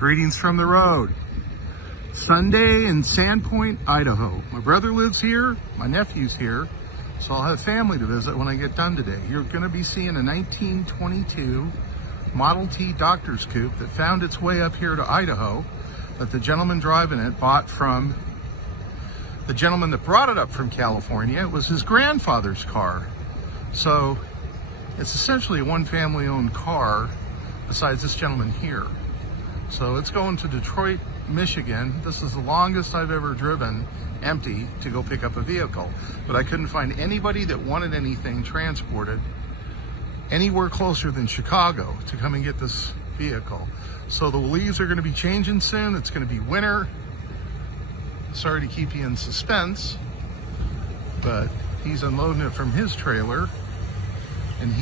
Greetings from the road. Sunday in Sandpoint, Idaho. My brother lives here, my nephew's here, so I'll have family to visit when I get done today. You're going to be seeing a 1922 Model T Doctor's Coupe that found its way up here to Idaho, that the gentleman driving it bought from the gentleman that brought it up from California. It was his grandfather's car. So it's essentially a one family owned car besides this gentleman here. So it's going to Detroit, Michigan. This is the longest I've ever driven empty to go pick up a vehicle. But I couldn't find anybody that wanted anything transported anywhere closer than Chicago to come and get this vehicle. So the leaves are going to be changing soon. It's going to be winter. Sorry to keep you in suspense, but he's unloading it from his trailer, and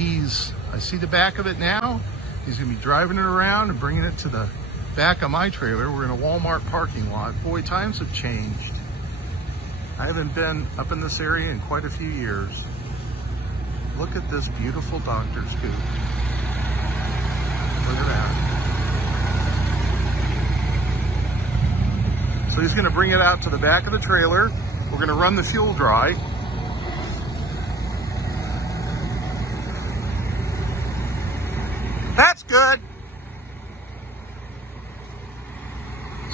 I see the back of it now. He's going to be driving it around and bringing it to the back of my trailer. We're in a Walmart parking lot. Boy, times have changed. I haven't been up in this area in quite a few years. Look at this beautiful Doctor's Coupe. Look at that. So he's going to bring it out to the back of the trailer. We're going to run the fuel dry. That's good.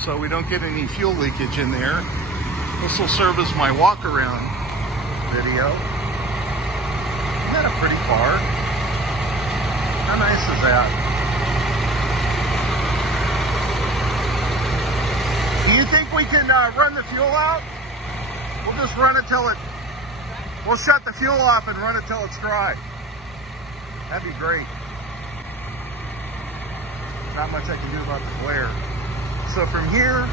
So we don't get any fuel leakage in there. This will serve as my walk around video. Isn't that a pretty car? How nice is that? Do you think we can run the fuel out? We'll just run it till we'll shut the fuel off and run it till it's dry. That'd be great. Not much I can do about the glare. So from here,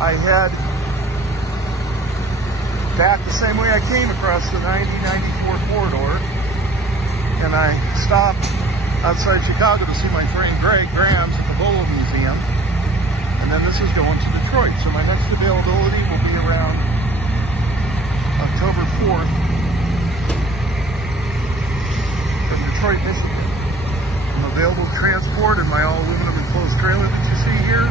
I head back the same way I came across the 90-94 corridor, and I stopped outside Chicago to see my friend Greg Grams at the Bolo Museum, and then this is going to Detroit. So my next availability will be around October 4th from Detroit, Michigan. I'm available to transport in my all-aluminum enclosed trailer that you see here.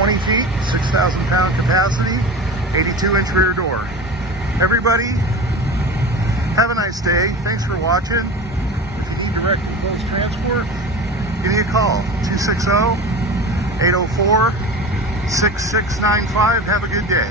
20 feet, 6,000 pound capacity, 82-inch rear door. Everybody, have a nice day. Thanks for watching. If you need direct enclosed transport, give me a call, 260-804-6695. Have a good day.